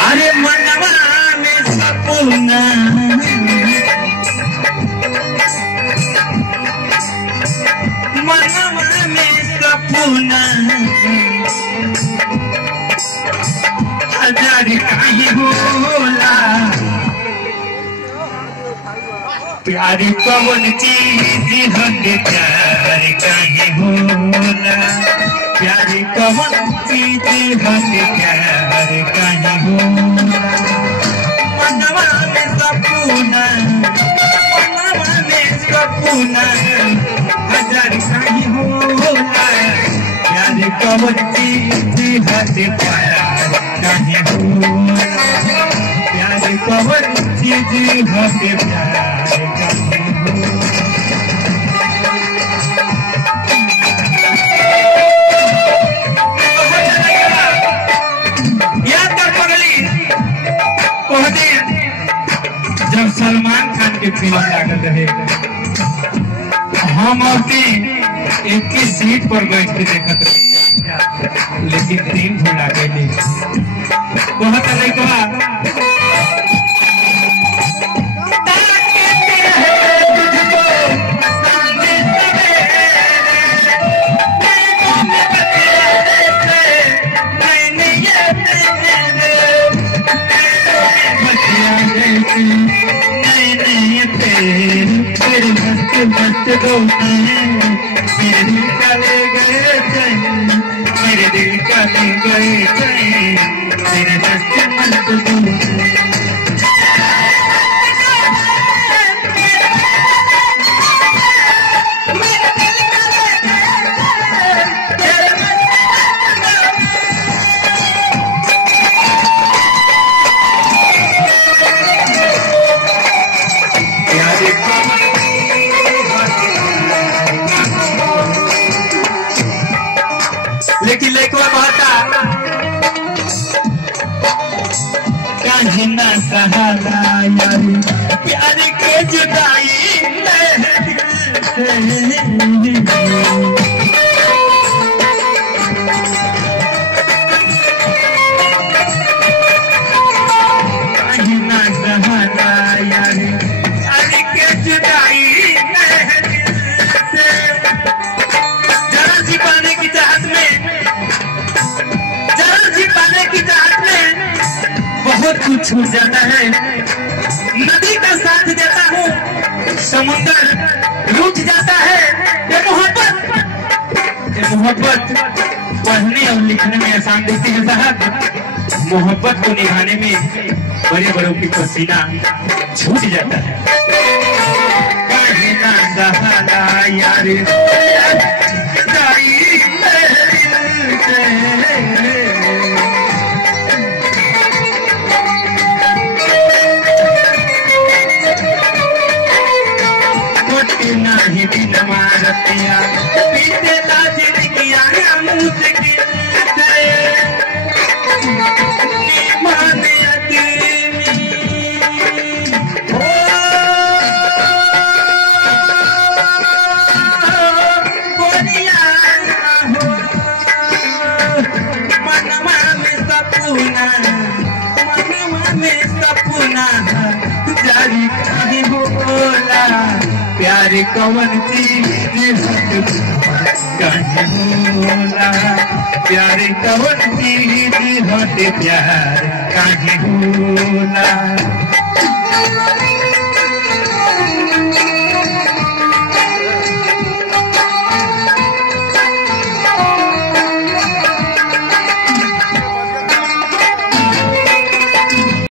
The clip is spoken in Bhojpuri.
अरे मनवा में सपना मनवा में सपना हजार काहे होला प्यार कौन चीज हमें प्यार काहे होला प्यार कौन चीज हमें प्यार काहे होला मनवा में सपना हजार काहे होला प्यार कौन चीज हमें प्यार काहे होला प्यार कौन चीज हमें प्यार जब सलमान खान के फिल्म लागल रहे हम अपने एक ही सीट पर बैठ के देखत रहे लेकिन दिन भुला गए बहुत लड़का मेरे दिल का ले गए मेरे दिल का ले गए मेरे मस्त मस्त लेकिन लेखवा कहता कहना सहारा यारी प्यार के जुदाई कहना सहारा यारी प्यार के जुदाई जरा जी पाने की चाहत में बहुत कुछ छूट जाता है नदी का साथ देता हूँ समुंदर रूठ जाता है ये मोहब्बत पढ़ने और लिखने में आसान देती है साहब मोहब्बत को निभाने में बड़े बड़ों की पसीना छूट जाता है कहना सहारा यार नहीं दिन मारतिया पीते ताजिर किया मुश्किल से मनवा में सपना जारी काहे होला प्यार कौन चीज काहे होला प्यार कौन चीज होते प्यार काहे होला